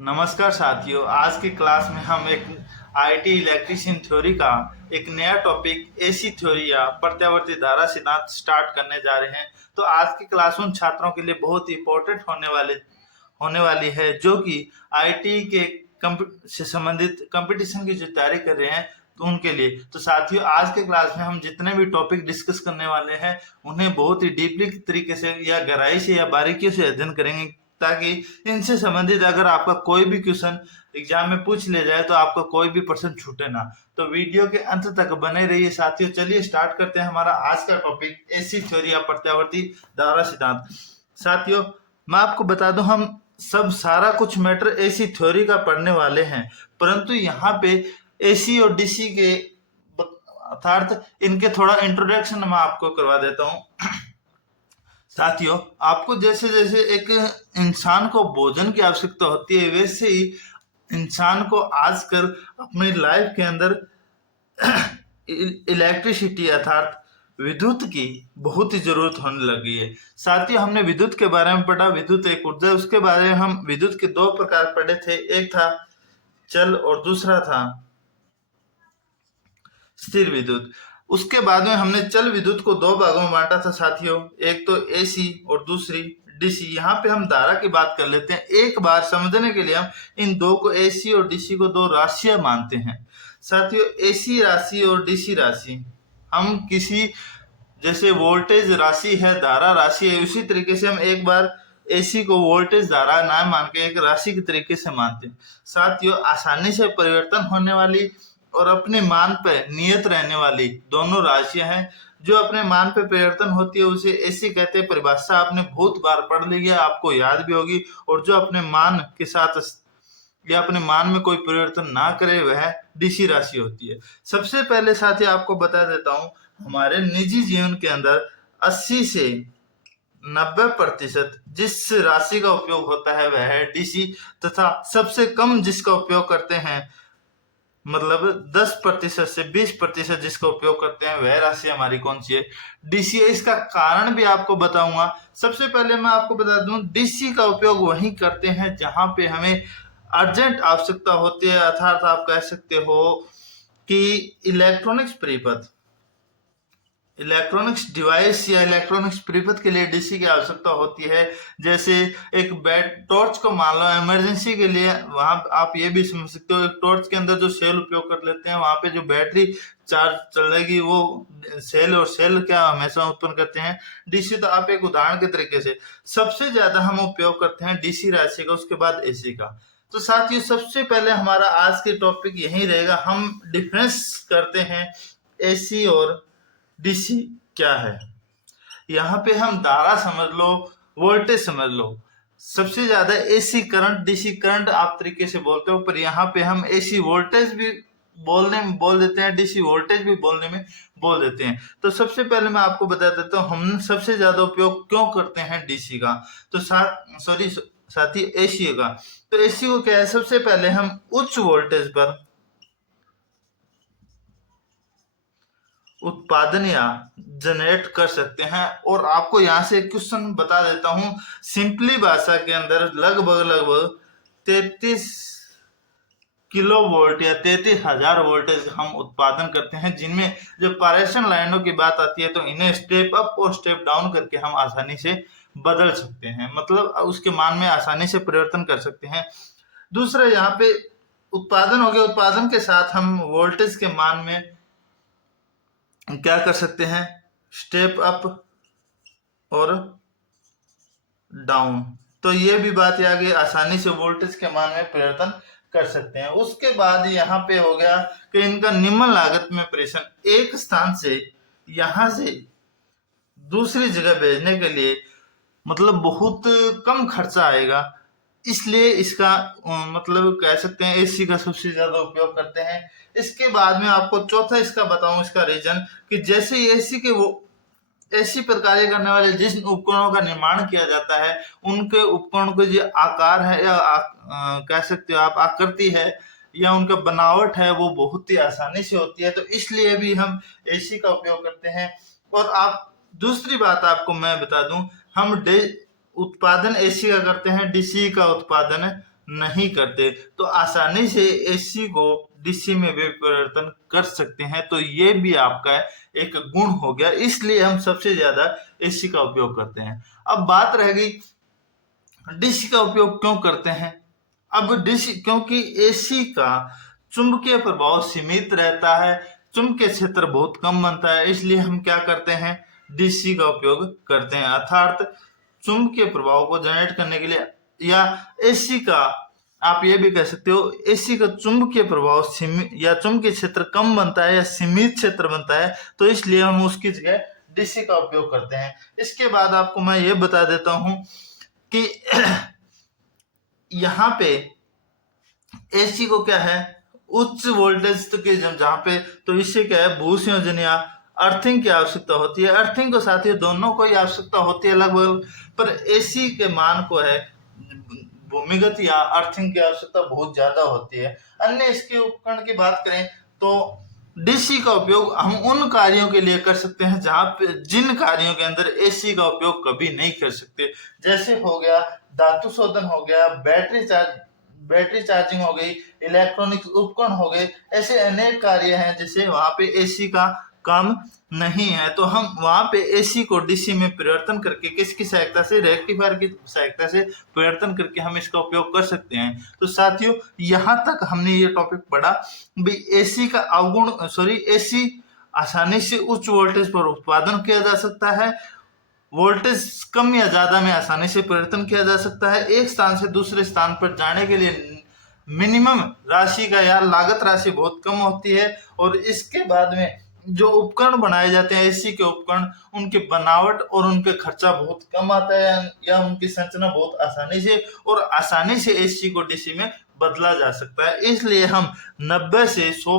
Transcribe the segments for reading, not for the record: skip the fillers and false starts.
नमस्कार साथियों, आज की क्लास में हम एक आईटी इलेक्ट्रीशियन थ्योरी का एक नया टॉपिक एसी थ्योरी या प्रत्यावर्ती धारा सिद्धांत स्टार्ट करने जा रहे हैं। तो आज की क्लास उन छात्रों के लिए बहुत इंपॉर्टेंट होने वाली है जो कि आईटी के से संबंधित कंपटीशन की जो तैयारी कर रहे हैं, तो उनके लिए। तो साथियों, आज के क्लास में हम जितने भी टॉपिक डिस्कस करने वाले हैं उन्हें बहुत ही डीपली तरीके से या गहराई से या बारीकियों से अध्ययन करेंगे, ताकि इनसे संबंधित अगर आपका कोई भी क्वेश्चन एग्जाम में पूछ ले जाए तो आपका कोई भी प्रश्न छूटे ना। तो वीडियो के अंत तक बने रहिए साथियों। चलिए स्टार्ट करते हैं हमारा आज का टॉपिक, एसी थ्योरी या प्रत्यावर्ती धारा सिद्धांत। साथियों, मैं आपको बता दूं, हम सब सारा कुछ मैटर एसी थ्योरी का पढ़ने वाले हैं, परंतु यहाँ पे एसी और डीसी के अर्थात इनके थोड़ा इंट्रोडक्शन मैं आपको करवा देता हूँ। साथियों, आपको जैसे जैसे एक इंसान को भोजन की आवश्यकता होती है, वैसे ही इंसान को आजकल अपनी लाइफ के अंदर इलेक्ट्रिसिटी अर्थात विद्युत की बहुत ही जरूरत होने लगी है। साथियों, हमने विद्युत के बारे में पढ़ा, विद्युत एक ऊर्जा, उसके बारे में हम विद्युत के दो प्रकार पढ़े थे, एक था चल और दूसरा था स्थिर विद्युत। उसके बाद में हमने चल विद्युत को दो भागों में बांटा था साथियों, एक तो एसी और दूसरी डीसी। यहाँ पे हम धारा की बात कर लेते हैं। एक बार समझने के लिए हम इन दो को, एसी और डीसी को, दो राशियां मानते हैं। साथियों, एसी राशि और डीसी राशि, हम किसी जैसे वोल्टेज राशि है, धारा राशि है, उसी तरीके से हम एक बार एसी को वोल्टेज धारा ना मान के एक राशि के तरीके से मानते हैं। साथियों, आसानी से परिवर्तन होने वाली और अपने मान पे नियत रहने वाली दोनों राशियां हैं। जो अपने मान पे परिवर्तन होती है उसे एसी कहते हैं। परिभाषा आपने बहुत बार पढ़ ली है, आपको याद भी होगी। और जो अपने मान के साथ या अपने मान में कोई परिवर्तन ना करे वह डीसी राशि होती है। सबसे पहले साथी आपको बता देता हूं, हमारे निजी जीवन के अंदर 80 से 90% जिस राशि का उपयोग होता है वह है डीसी, तथा सबसे कम जिसका उपयोग करते हैं, मतलब 10% से 20% जिसका उपयोग करते हैं, वह राशि हमारी कौन सी है? डीसी है। इसका कारण भी आपको बताऊंगा। सबसे पहले मैं आपको बता दूं, डीसी का उपयोग वहीं करते हैं जहां पे हमें अर्जेंट आवश्यकता होती है, अर्थात आप कह सकते हो कि इलेक्ट्रॉनिक्स परिपथ, इलेक्ट्रॉनिक्स डिवाइस या इलेक्ट्रॉनिक्स परिपथ के लिए डीसी की आवश्यकता होती है। जैसे एक टॉर्च को मान लो, इमरजेंसी के लिए वहां आप ये भी समझ सकते हो, एक टॉर्च के अंदर जो सेल उपयोग कर लेते हैं, वहां पे जो बैटरी चार्ज चलेगी वो सेल, और सेल क्या हमेशा उत्पन्न करते हैं? डीसी। तो आप एक उदाहरण के तरीके से सबसे ज्यादा हम उपयोग करते हैं डीसी राशि का, उसके बाद एसी का। तो साथियों, सबसे पहले हमारा आज के टॉपिक यही रहेगा, हम डिफरेंस करते हैं एसी और डीसी क्या है। यहाँ पे हम धारा समझ लो, वोल्टेज समझ लो। सबसे ज्यादा एसी करंट, डीसी करंट आप तरीके से बोलते हो, पर यहाँ पे हम एसी वोल्टेज भी बोलने में बोल देते हैं, डीसी वोल्टेज भी बोलने में बोल देते हैं। तो सबसे पहले मैं आपको बता देता हूँ हम सबसे ज्यादा उपयोग क्यों करते हैं डीसी का। तो साथी एसी का। तो एसी को क्या है, सबसे पहले हम उच्च वोल्टेज पर उत्पादन या जनरेट कर सकते हैं। और आपको यहाँ से एक क्वेश्चन बता देता हूँ, सिंपली भाषा के अंदर लगभग 33 किलो वोल्ट या 33,000 वोल्टेज हम उत्पादन करते हैं, जिनमें जब पारेषण लाइनों की बात आती है तो इन्हें स्टेप अप और स्टेप डाउन करके हम आसानी से बदल सकते हैं, मतलब उसके मान में आसानी से परिवर्तन कर सकते हैं। दूसरा, यहाँ पे उत्पादन हो गया, उत्पादन के साथ हम वोल्टेज के मान में क्या कर सकते हैं? स्टेप अप और डाउन। तो ये भी बात आ गई, आसानी से वोल्टेज के मान में परिवर्तन कर सकते हैं। उसके बाद यहाँ पे हो गया कि इनका निम्न लागत में प्रेषण, एक स्थान से यहां से दूसरी जगह भेजने के लिए मतलब बहुत कम खर्चा आएगा, इसलिए इसका मतलब कह सकते हैं एसी का सबसे ज्यादा उपयोग करते हैं। इसके बाद में आपको चौथा इसका बताऊं, इसका रीजन, कि जैसे एसी के वो एसी पर कार्य करने वाले जिस उपकरणों का निर्माण किया जाता है, उनके उपकरण को जो आकार है या कह सकते हो आप आकृति है या उनका बनावट है, वो बहुत ही आसानी से होती है। तो इसलिए भी हम एसी का उपयोग करते हैं। और आप दूसरी बात आपको मैं बता दूं, हम उत्पादन एसी का करते हैं, डीसी का उत्पादन नहीं करते, तो आसानी से एसी को डीसी में भी परिवर्तन कर सकते हैं। तो ये भी आपका एक गुण हो गया, इसलिए हम सबसे ज्यादा एसी का उपयोग करते हैं। अब बात रह गई डीसी का उपयोग क्यों करते हैं। अब डीसी, क्योंकि एसी का चुंबकीय प्रभाव सीमित रहता है, चुंबकीय क्षेत्र बहुत कम बनता है, इसलिए हम क्या करते हैं, डीसी का उपयोग करते हैं। अर्थात चुंबकीय प्रभाव को जनरेट करने के लिए, या एसी का आप ये भी कह सकते हो, एसी का चुंबकीय प्रभाव सीमित या चुंबकीय क्षेत्र कम बनता है या सीमित क्षेत्र बनता है, तो इसलिए हम उसकी जगह डीसी का उपयोग करते हैं। इसके बाद आपको मैं ये बता देता हूं कि यहाँ पे एसी को क्या है, उच्च वोल्टेज के जहां पे, तो इससे क्या है, भू संयोजन या अर्थिंग की आवश्यकता होती है। अर्थिंग को साथ ही दोनों को ही आवश्यकता होती है लगभग, पर एसी के मान को है भूमिगत या अर्थिंग की आवश्यकता बहुत ज्यादा होती है। अन्य इसके उपकरण की बात करें तो डीसी का उपयोग हम उन कार्यों के लिए कर सकते हैं जहां पे, जिन कार्यों के अंदर एसी का उपयोग कभी नहीं कर सकते। जैसे हो गया धातु शोधन, हो गया बैटरी चार्जिंग हो गई, इलेक्ट्रॉनिक उपकरण हो गए, ऐसे अनेक कार्य हैं जिसे वहां पे एसी का काम नहीं है। तो हम वहां पे एसी को डीसी में परिवर्तन करके, किसकी सहायता से, रेक्टिफायर की सहायता से परिवर्तन करके हम इसका उपयोग कर सकते हैं। तो साथियों, यहाँ तक हमने ये टॉपिक पढ़ा भी एसी का एसी आसानी से उच्च वोल्टेज पर उत्पादन किया जा सकता है, वोल्टेज कम या ज्यादा में आसानी से परिवर्तन किया जा सकता है, एक स्थान से दूसरे स्थान पर जाने के लिए मिनिमम राशि का या लागत राशि बहुत कम होती है, और इसके बाद में जो उपकरण बनाए जाते हैं एसी के उपकरण, उनकी बनावट और उनके खर्चा बहुत कम आता है, या उनकी संरचना बहुत आसानी से एसी को डीसी में बदला जा सकता है। इसलिए हम 90 से 100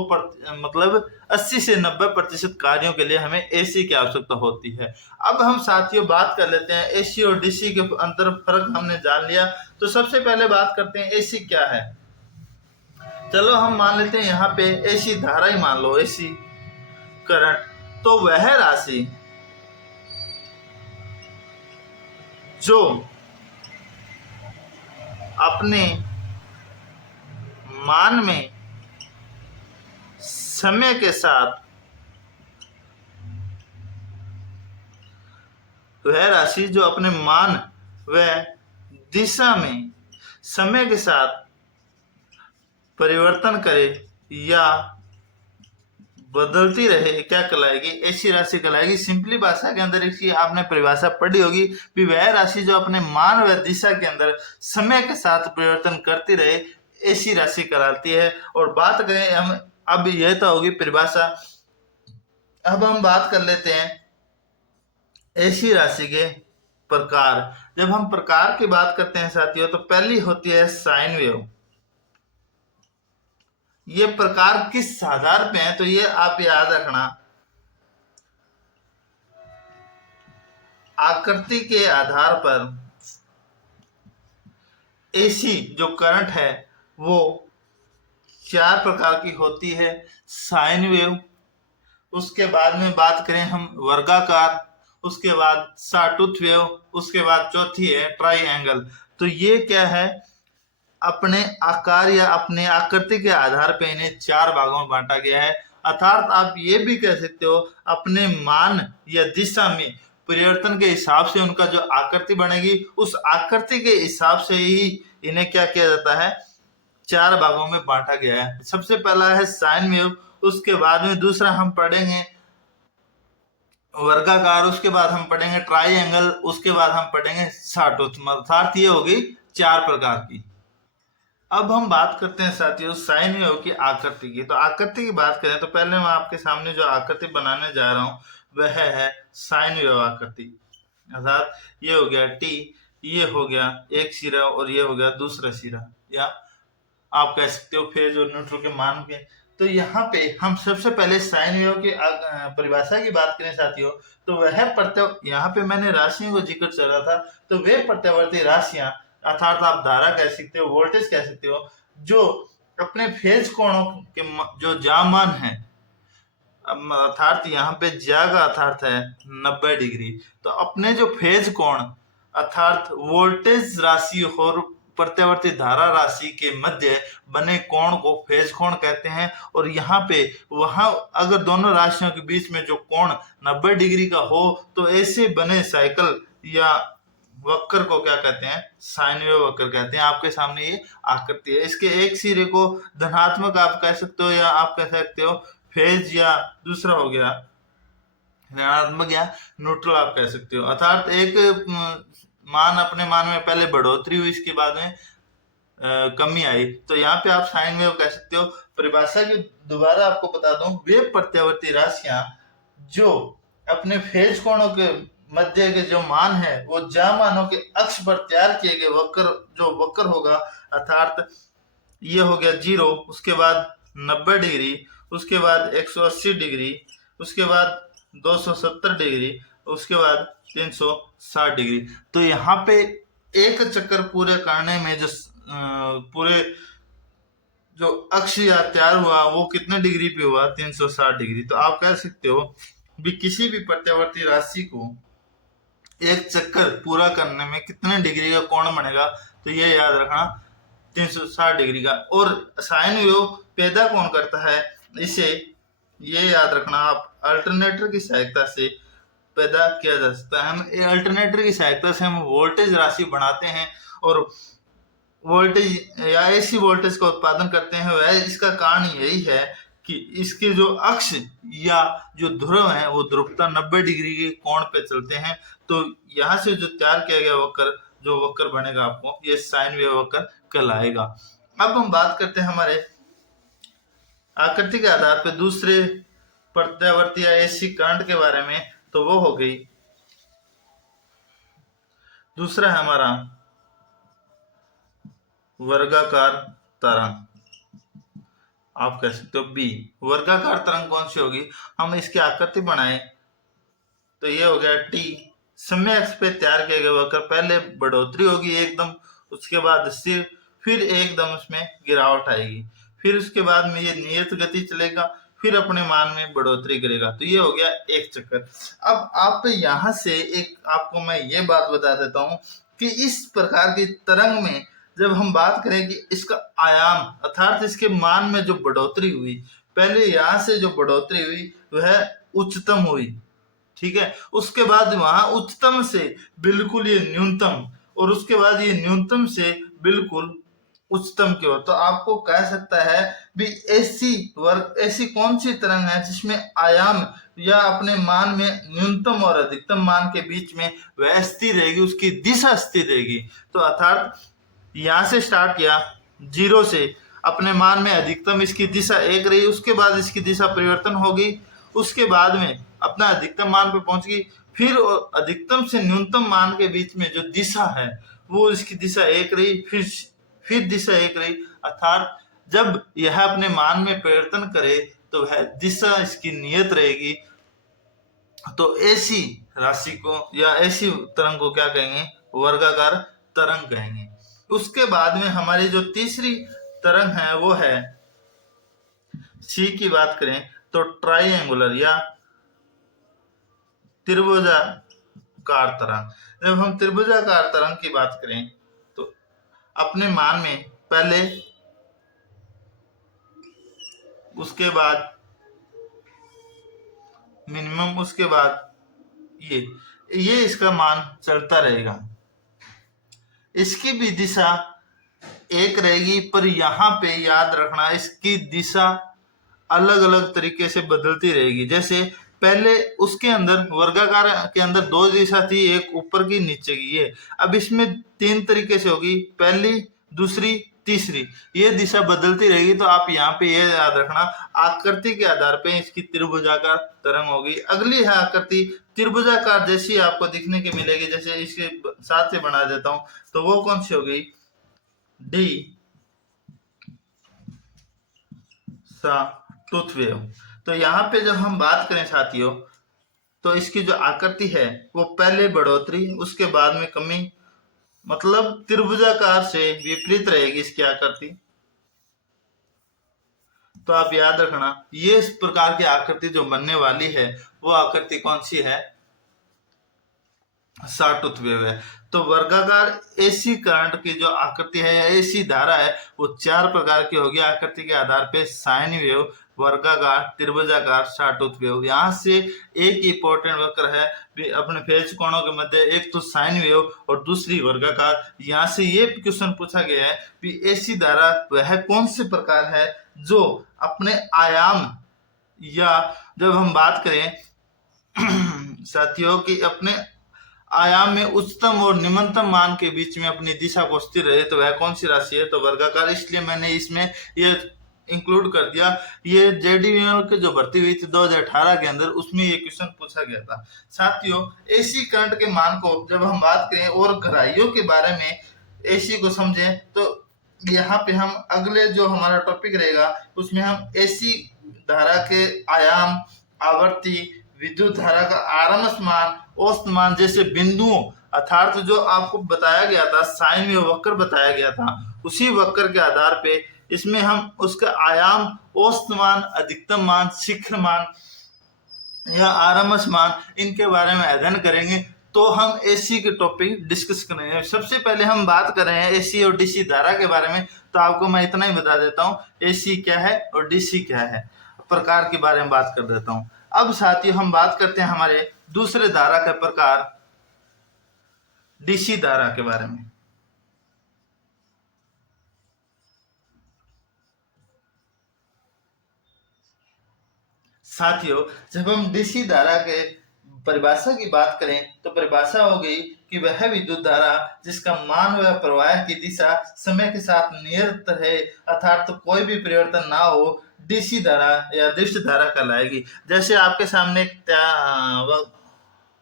मतलब 80 से 90% कार्यों के लिए हमें एसी की आवश्यकता होती है। अब हम साथियों बात कर लेते हैं एसी और डीसी के अंतर फर्क हमने जान लिया, तो सबसे पहले बात करते हैं एसी क्या है। चलो हम मान लेते हैं यहाँ पे एसी धारा ही मान लो, एसी करंट, तो वह राशि जो अपने मान में समय के साथ, वह राशि जो अपने मान व दिशा में समय के साथ परिवर्तन करे या बदलती रहे, क्या कहलाएगी, ऐसी राशि कहलाएगी। सिंपली भाषा के अंदर इसकी आपने परिभाषा पढ़ी होगी कि वह राशि जो अपने मान व दिशा के अंदर समय के साथ परिवर्तन करती रहे, ऐसी राशि कहलाती है। और बात करें हम, अब यह तो होगी परिभाषा, अब हम बात कर लेते हैं ऐसी राशि के प्रकार। जब हम प्रकार की बात करते हैं साथियों, तो पहली होती है साइन वेव। ये प्रकार किस आधार पे है, तो ये आप याद रखना, आकृति के आधार पर एसी जो करंट है वो 4 प्रकार की होती है। साइन वेव, उसके बाद में बात करें हम वर्गाकार, उसके बाद साटूथ वेव, उसके बाद चौथी है ट्राइएंगल। तो ये क्या है, अपने आकार या अपने आकृति के आधार पर इन्हें 4 भागों में बांटा गया है। अर्थात आप ये भी कह सकते हो अपने मान या दिशा में परिवर्तन के हिसाब से उनका जो आकृति बनेगी, उस आकृति के हिसाब से ही इन्हें क्या किया जाता है, 4 भागों में बांटा गया है। सबसे पहला है साइन वेव, उसके बाद में दूसरा हम पढ़ेंगे वर्गाकार, उसके बाद हम पढ़ेंगे ट्राइएंगल, उसके बाद हम पढ़ेंगे साटूथ। अर्थात ये होगी 4 प्रकार की। अब हम बात करते हैं साथियों साइन वेव की आकृति की। तो आकृति की बात करें तो पहले मैं आपके सामने जो आकृति बनाने जा रहा हूं वह है साइन वेव आकृति। अर्थात ये हो गया टी, ये हो गया एक सिरा और ये हो गया दूसरा सिरा, या आप कह सकते हो फेज और न्यूट्रल के मान के। तो यहाँ पे हम सबसे पहले साइन वेव की परिभाषा की बात करें साथियों, तो वह यहाँ पे मैंने राशियों को जिक्र चला था, तो वे प्रत्यावर्ती राशियां, अर्थात आप धारा कह सकते हो, वोल्टेज कह सकते हो, जो अपने फेज कोणों के जो जामान है, अर्थात यहाँ पे ज्या का अर्थात है 90 डिग्री। तो अपने जो फेज कोण अर्थात वोल्टेज राशि और प्रत्यावर्ती धारा राशि के मध्य बने कोण को फेज कोण कहते हैं। और यहाँ पे वहां अगर दोनों राशियों के बीच में जो कोण 90 डिग्री का हो तो ऐसे बने साइकिल या वक्र को क्या कहते हैं, साइन वेव वक्र कहते हैं। आपके सामने ये आकृति है। इसके एक सिरे को धनात्मक आप कह सकते हो या आप कह सकते हो फेज, या दूसरा हो गया ऋणात्मक या न्यूट्रल आप कह सकते हो। अर्थात एक मान अपने मान में पहले बढ़ोतरी हुई, इसके बाद में कमी आई, तो यहाँ पे आप साइन वेव कह सकते हो। परिभाषा की दोबारा आपको बता दूं, वे प्रत्यावर्ती राशियां जो अपने फेज कोणों के मध्य के जो मान है वो ज्यामानों के अक्ष पर तैयार किए गए वक्र, जो वक्र होगा, अर्थात ये हो गया 0, उसके बाद 90 डिग्री, उसके बाद 180 डिग्री, उसके बाद 270 डिग्री, उसके बाद 360 डिग्री। तो यहाँ पे एक चक्कर पूरे करने में जो पूरे जो अक्ष या तैयार हुआ वो कितने डिग्री पे हुआ, 360 डिग्री। तो आप कह सकते हो भी किसी भी प्रत्यावर्ती राशि को एक चक्कर पूरा करने में कितने डिग्री का कोण बनेगा, तो ये याद रखना 360 डिग्री का। और साइन वेव पैदा कौन करता है, इसे ये याद रखना आप अल्टरनेटर की सहायता से पैदा किया जा सकता है। हम अल्टरनेटर की सहायता से हम वोल्टेज राशि बनाते हैं और वोल्टेज या ऐसी वोल्टेज का उत्पादन करते हैं। वह इसका कारण यही है कि इसके जो अक्ष या जो ध्रुव है वो ध्रुवता 90 डिग्री के कोण पे चलते हैं। तो यहाँ से जो तैयार किया गया वक्र, जो वक्र बनेगा आपको, ये साइन वेव वक्र कहलाएगा। अब हम बात करते हैं हमारे आकृति के आधार पर दूसरे प्रत्यावर्ती या एसी करंट के बारे में। तो वो हो गई, दूसरा है हमारा वर्गाकार तरंग, आप कह सकते हो बी। वर्गाकार तरंग कौन सी होगी, हम इसकी आकृति बनाए तो ये हो गया टी, समय अक्ष पे तैयार किया गया वक्र, पहले बढ़ोतरी होगी एकदम, उसके बाद स्थिर, फिर एकदम उसमें गिरावट आएगी, फिर उसके बाद में ये नियत गति चलेगा, फिर अपने मान में बढ़ोतरी करेगा। तो ये हो गया एक चक्कर। अब आप यहां से एक आपको मैं ये बात बता देता हूं कि इस प्रकार की तरंग में जब हम बात करें कि इसका आयाम, अर्थात इसके मान में जो बढ़ोतरी हुई, पहले यहां से जो बढ़ोतरी हुई वह उच्चतम हुई, ठीक है, उसके बाद वहां उच्चतम से बिल्कुल ये न्यूनतम, और उसके बाद ये न्यूनतम से बिल्कुल उच्चतम की ओर। तो आपको कह सकता है भी ऐसी कौन सी तरंग है जिसमें आयाम या अपने मान में न्यूनतम और अधिकतम मान के बीच में वह स्थिर रहेगी, उसकी दिशा स्थिर रहेगी। तो अर्थात यहां से स्टार्ट किया 0 से, अपने मान में अधिकतम इसकी दिशा 1 रही, उसके बाद इसकी दिशा परिवर्तन होगी, उसके बाद में अपना अधिकतम मान पे पहुंच गई, फिर अधिकतम से न्यूनतम मान के बीच में जो दिशा है वो इसकी दिशा 1 रही, फिर दिशा 1 रही। अर्थात जब यह अपने मान में परिवर्तन करे तो वह दिशा इसकी नियत रहेगी। तो ऐसी राशि को या ऐसी तरंग को क्या कहेंगे, वर्गाकार तरंग कहेंगे। उसके बाद में हमारी जो तीसरी तरंग है वो है, सी की बात करें तो ट्राइएंगुलर या त्रिभुजाकार तरंग। जब हम त्रिभुजाकार तरंग की बात करें तो अपने मान में पहले, उसके बाद मिनिमम, उसके बाद ये इसका मान चलता रहेगा। इसकी भी दिशा 1 रहेगी, पर यहाँ पे याद रखना इसकी दिशा अलग अलग तरीके से बदलती रहेगी। जैसे पहले उसके अंदर वर्गाकार के अंदर 2 दिशा थी, एक ऊपर की नीचे की, ये अब इसमें 3 तरीके से होगी, पहली, दूसरी, तीसरी, ये दिशा बदलती रहेगी। तो आप यहाँ पे ये याद रखना आकृति के आधार पे इसकी त्रिभुजाकार तरंग होगी। अगली है आकृति त्रिभुजाकार जैसी आपको दिखने की मिलेगी, जैसे इसके साथ से बना देता हूं, तो वो कौन सी होगी, डी सा टूथ वेव। तो यहाँ पे जब हम बात करें साथियों, तो इसकी जो आकृति है वो पहले बढ़ोतरी, उसके बाद में कमी, मतलब त्रिभुजाकार से विपरीत रहेगी इसकी आकृति। तो आप याद रखना ये इस प्रकार की आकृति जो बनने वाली है वो आकृति कौन सी है, सॉटूथ वेव है। तो वर्गाकार एसी करंट की जो आकृति है या एसी धारा है वो 4 प्रकार की होगी आकृति के आधार पे, साइन वेव, वर्गाकार, त्रिभुजाकार, सॉटूथ वेव। यहाँ से एक इंपॉर्टेंट वक्र है भी अपने फेज कोणों के मध्य, एक तो साइन वेव और दूसरी वर्गाकार। यहाँ से ये क्वेश्चन पूछा गया है कि एसी धारा वह कौन से प्रकार है जो अपने आयाम, या जब हम बात करें साथियों की अपने आयाम में उच्चतम और निम्नतम मान के बीच में अपनी दिशा को स्थिर रहे, तो वह कौन सी राशि है, तो वर्गाकार। इसलिए मैंने इसमें ये इंक्लूड कर दिया। ये जेडीवीएल के जो भर्ती हुई थी 2018 के अंदर, उसमें ये क्वेश्चन पूछा गया था। साथियों एसी करंट के मान को जब हम बात करें और गहराइयों के बारे में एसी को समझें, तो यहाँ पे हम अगले जो हमारा टॉपिक रहेगा उसमें हम एसी धारा के आयाम, आवर्ती, विद्युत धारा का आरएमएस मान, औसत मान जैसे बिंदुओं, अर्थात जो आपको बताया गया था साइन वेव वक्र बताया गया था, उसी वक्र के आधार पे इसमें हम उसका आयाम, औसत मान, अधिकतम मान, शिखर मान या आरएमएस मान, इनके बारे में अध्ययन करेंगे। तो हम एसी के टॉपिक डिस्कस करेंगे। सबसे पहले हम बात कर रहे हैं एसी और डीसी धारा के बारे में, तो आपको मैं इतना ही बता देता हूँ एसी क्या है और डीसी क्या है, प्रकार के बारे में बात कर देता हूँ। अब साथियों हम बात करते हैं हमारे दूसरे धारा के प्रकार डीसी धारा के बारे में। साथियों जब हम डीसी धारा के परिभाषा की बात करें तो परिभाषा हो गई कि वह विद्युत धारा जिसका मान व प्रवाह की दिशा समय के साथ निरंतर है, अर्थात तो कोई भी परिवर्तन ना हो, डीसी धारा या दृष्ट धारा कहलाएगी। जैसे आपके सामने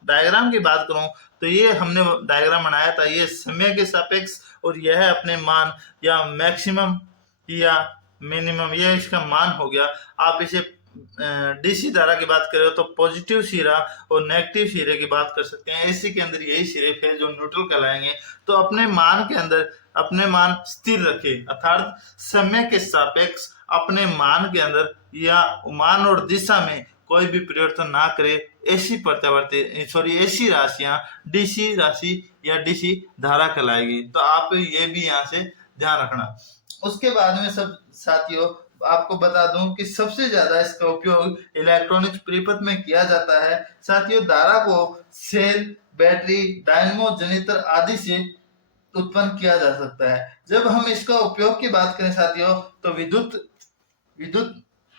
डायग्राम की बात करूं तो ये हमने डायग्राम बनाया था, ये समय के सापेक्ष और यह अपने मान या मैक्सिमम या मिनिमम, ये इसका मान हो गया। आप इसे डीसी धारा की बात करें तो पॉजिटिव सिरा और नेगेटिव सिरे की बात कर सकते हैं। एसी के अंदर यही सिरे थे जो न्यूट्रल कहलाएंगे। तो अपने मान के अंदर अपने मान स्थिर रखे, अर्थात समय के सापेक्ष अपने मान के अंदर या मान और दिशा में कोई भी परिवर्तन ना करे, ऐसी प्रत्यावर्ती ऐसी राशियां डीसी राशि या डीसी धारा कहलाएगी। तो आप ये भी यहाँ से ध्यान रखना। उसके बाद में सब साथियों आपको बता दूं कि सबसे ज्यादा इसका उपयोग इलेक्ट्रॉनिक्स परिपथ में किया जाता है। साथियों धारा को सेल, बैटरी, डायनेमो, जनरेटर आदि से उत्पन्न किया जा सकता है। जब हम इसका उपयोग की बात करें साथियों तो विद्युत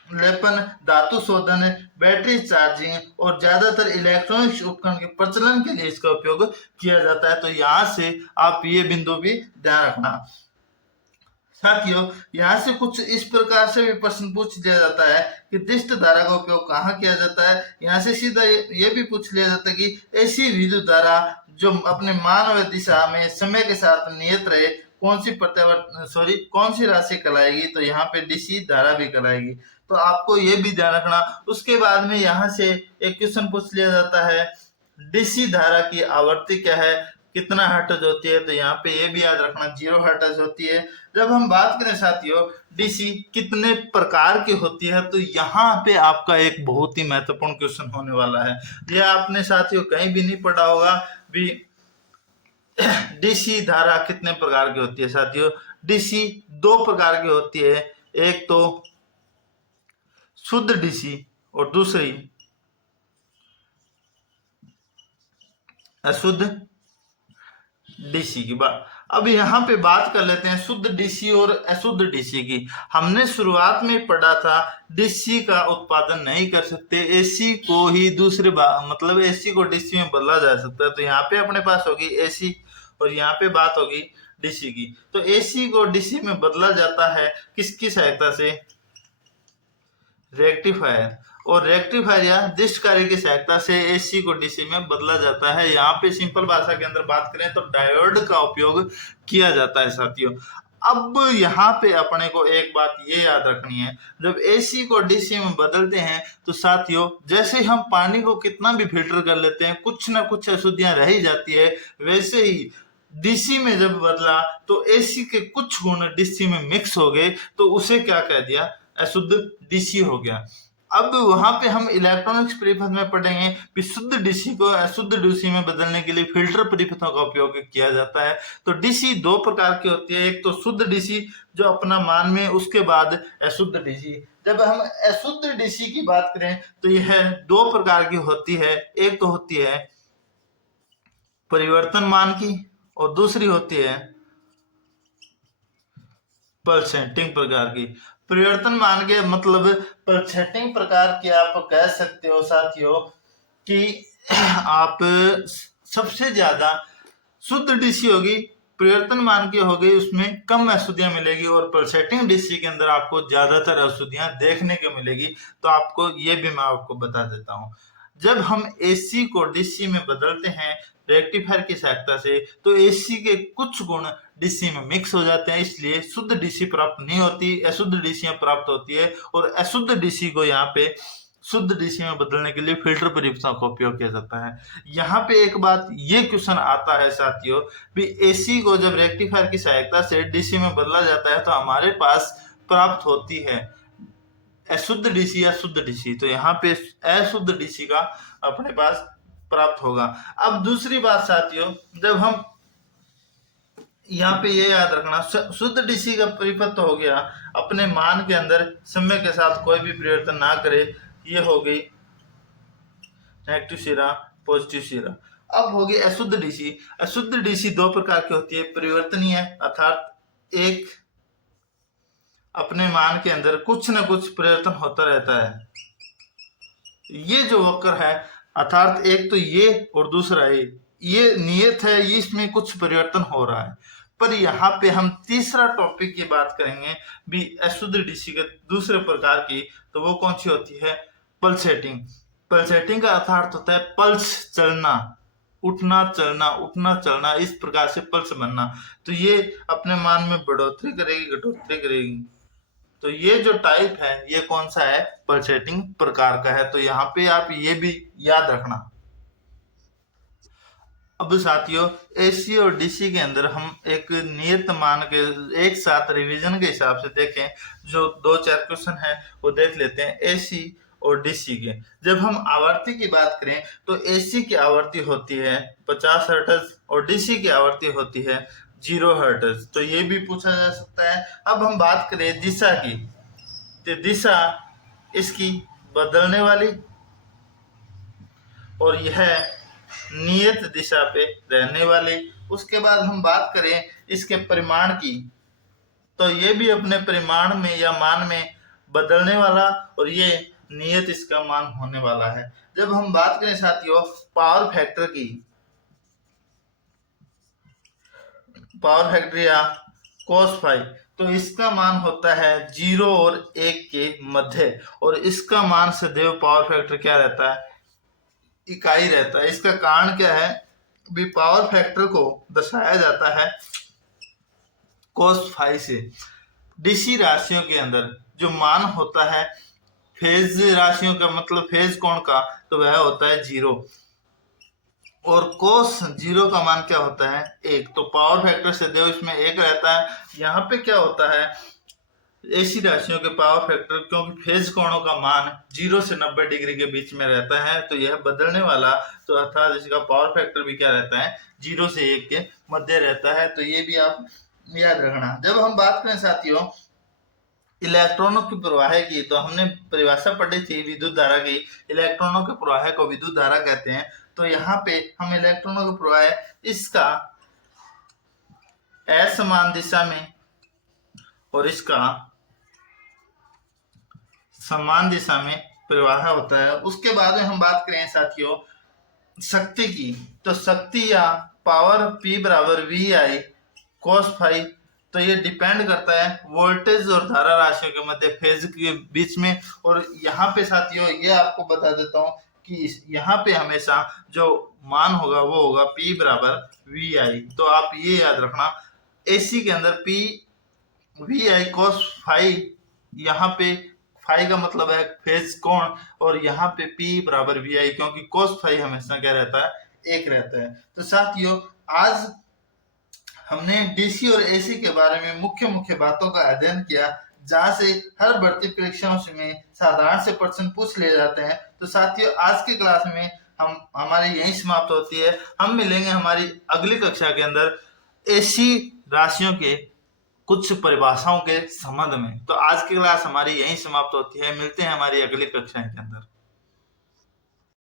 लेपन, धातु शोधन, बैटरी चार्जिंग और ज्यादातर इलेक्ट्रॉनिक्स उपकरण के प्रचलन के लिए इसका उपयोग किया जाता है। तो यहाँ से आप ये बिंदु भी ध्यान रखना। साथियों यहाँ से कुछ इस प्रकार से भी प्रश्न पूछ लिया जाता है कि दृष्ट धारा का उपयोग कहाँ किया जाता है। यहाँ से सीधा ये भी पूछ लिया जाता है कि ऐसी विद्युत धारा जो अपने मान व दिशा में समय के साथ नियत रहे, कौन सी राशि कहलाएगी, तो यहाँ पे डीसी धारा भी कहलाएगी। तो आपको ये भी ध्यान रखना। उसके बाद में यहाँ से एक क्वेश्चन पूछ लिया जाता है डीसी धारा की आवृत्ति क्या है, कितना हर्ट्ज होती है, तो यहाँ पे ये भी याद रखना 0 हर्ट्ज होती है। जब हम बात करें साथियों डीसी कितने प्रकार की होती है, तो यहाँ पे आपका एक बहुत ही महत्वपूर्ण क्वेश्चन होने वाला है। ये आपने साथियों कहीं भी नहीं पढ़ा होगा भी डीसी धारा कितने प्रकार की होती है। साथियों डीसी 2 प्रकार की होती है, एक तो शुद्ध डीसी और दूसरी अशुद्ध डीसी की बात। अब यहाँ पे बात कर लेते हैं शुद्ध डीसी और अशुद्ध डीसी की। हमने शुरुआत में पढ़ा था डीसी का उत्पादन नहीं कर सकते, एसी को ही मतलब एसी को डीसी में बदला जा सकता है। तो यहाँ पे अपने पास होगी एसी और यहाँ पे बात होगी डीसी की। तो एसी को डीसी में बदला जाता है किसकी सहायता से, रेक्टिफायर, और रेक्टिफायर या दृष्ट कार्य की सहायता से एसी को डीसी में बदला जाता है। यहाँ पे सिंपल भाषा के अंदर बात करें तो डायोड का उपयोग किया जाता है। साथियों अब यहाँ पे अपने को एक बात ये याद रखनी है, जब एसी को डीसी में बदलते हैं तो साथियों जैसे हम पानी को कितना भी फिल्टर कर लेते हैं कुछ ना कुछ अशुद्धियां रह ही जाती है, वैसे ही डीसी में जब बदला तो एसी के कुछ गुण डीसी में मिक्स हो गए, तो उसे क्या कह दिया, अशुद्ध डीसी हो गया। अब वहां पे हम इलेक्ट्रॉनिक्स परिपथ में पढ़ेंगे कि शुद्ध डीसी को अशुद्ध डीसी में बदलने के लिए फिल्टर परिपथों का उपयोग किया जाता है। तो डीसी दो प्रकार की होती है, एक तो शुद्ध डीसी जो अपना मान में, उसके बाद अशुद्ध डीसी। जब हम अशुद्ध डीसी की बात करें तो यह दो प्रकार की होती है, एक तो होती है परिवर्तन मान की और दूसरी होती है पल्सेटिंग प्रकार की। परिवर्तन मान के मतलब पल्सेटिंग प्रकार की आप कह सकते हो साथियों कि आप सबसे ज्यादा शुद्ध डीसी होगी, परिवर्तन मान की हो गई, उसमें कम अशुद्धियां मिलेगी, और पल्सेटिंग डीसी के अंदर आपको ज्यादातर अशुद्धियां देखने को मिलेगी। तो आपको ये भी मैं आपको बता देता हूं, जब हम एसी को डीसी में बदलते हैं रेक्टिफायर की सहायता से, तो एसी के कुछ गुण डीसी में मिक्स हो जाते हैं, इसलिए शुद्ध डीसी प्राप्त नहीं होती, अशुद्ध डीसी प्राप्त होती है। और अशुद्ध डीसी को यहाँ पे शुद्ध डीसी में बदलने के लिए फिल्टर परिपथों का उपयोग किया जाता है। यहाँ पे एक बात ये क्वेश्चन आता है साथियों भी, एसी को जब रेक्टिफायर की सहायता से डीसी में बदला जाता है तो हमारे पास प्राप्त होती है अशुद्ध डीसी या शुद्ध डीसी। तो यहाँ पे अशुद्ध डीसी का अपने पास प्राप्त होगा। अब दूसरी बात साथियों, जब हम यहाँ पे ये याद रखना, शुद्ध डीसी का परिपथ हो गया अपने मान के अंदर समय के साथ कोई भी परिवर्तन ना करे, ये हो गई नेगेटिव सिरा पॉजिटिव सिरा। अब हो गई अशुद्ध डीसी। अशुद्ध डीसी दो प्रकार की होती है, परिवर्तनीय अर्थात एक अपने मान के अंदर कुछ न कुछ परिवर्तन होता रहता है, ये जो वक्र है अर्थात एक तो ये और दूसरा ये नियत है, ये इसमें कुछ परिवर्तन हो रहा है। पर यहाँ पे हम तीसरा टॉपिक की बात करेंगे भी अशुद्ध डीसी के दूसरे प्रकार की, तो वो कौन सी होती है पल्सेटिंग। पल्सेटिंग का अर्थ होता है पल्स चलना, उठना चलना उठना चलना, इस प्रकार से पल्स बनना। तो ये अपने मान में बढ़ोतरी करेगी घटोतरी करेगी। तो ये जो टाइप है ये कौन सा है, पल्सेटिंग प्रकार का है। तो यहाँ पे आप ये भी याद रखना। अब साथियों एसी और डीसी के अंदर हम एक नियत मान के एक साथ रिवीजन के हिसाब से देखें, जो 2-4 क्वेश्चन है वो देख लेते हैं एसी और डीसी के। जब हम आवृत्ति की बात करें तो एसी की आवृत्ति होती है 50 हर्ट्ज और डीसी की आवृत्ति होती है 0 हर्ट्ज। तो ये भी पूछा जा सकता है। अब हम बात करें दिशा की, तो दिशा इसकी बदलने वाली और यह नियत दिशा पे रहने वाले। उसके बाद हम बात करें इसके परिमाण की, तो ये भी अपने परिमाण में या मान में बदलने वाला और ये नियत इसका मान होने वाला है। जब हम बात करें साथियों पावर फैक्टर की, पावर फैक्टर या cos फाई, तो इसका मान होता है 0 और 1 के मध्य, और इसका मान सदैव पावर फैक्टर क्या रहता है, इकाई रहता है। इसका कारण क्या है भी, पावर फैक्टर को दर्शाया जाता है cos फाई से। डीसी राशियों के अंदर जो मान होता है फेज राशियों का, मतलब फेज कोण का, तो वह होता है 0, और cos 0 का मान क्या होता है 1। तो पावर फैक्टर से देव इसमें 1 रहता है। यहाँ पे क्या होता है एसी राशियों के पावर फैक्टर, क्योंकि फेज कोणों का मान 0 से 90 डिग्री के बीच में रहता है, तो यह बदलने वाला, तो अर्थात इसका पावर फैक्टर भी क्या रहता है 0 से 1 के मध्य रहता है। तो ये भी आप याद रखना। जब हम बात करें साथियों इलेक्ट्रॉनों की प्रवाह की, तो हमने परिभाषा पढ़ी थी विद्युत धारा की, इलेक्ट्रॉनों के प्रवाह को विद्युत धारा कहते हैं। तो यहाँ पे हम इलेक्ट्रॉनों का प्रवाह इसका असमान दिशा में और इसका समान दिशा में प्रवाह होता है। उसके बाद में हम बात करें साथियों शक्ति की, तो शक्ति या पावर P बराबर VI cos फाई, तो ये डिपेंड करता है वोल्टेज और धारा राशियों के मध्य फेज के बीच में। और यहाँ पे साथियों ये आपको बता देता हूँ कि यहाँ पे हमेशा जो मान होगा वो होगा P बराबर VI। तो आप ये याद रखना एसी के अंदर P VI cos फाई, यहाँ पे फाई का मतलब है फेज कोण, और यहाँ पे P बराबर VI, क्योंकि cos फाई हमेशा क्या रहता है 1 रहता है। तो साथियों आज हमने डीसी और एसी के बारे में मुख्य मुख्य बातों का अध्ययन किया, जहाँ से हर भर्ती परीक्षाओं में साधारण से प्रश्न पूछ लिए जाते हैं। तो साथियों, आज की क्लास में हम हमारी यही समाप्त होती है। हम मिलेंगे हमारी अगली कक्षा के अंदर ऐसी राशियों के कुछ परिभाषाओं के संबंध में। तो आज की क्लास हमारी यही समाप्त होती है। मिलते हैं हमारी अगली कक्षा के अंदर।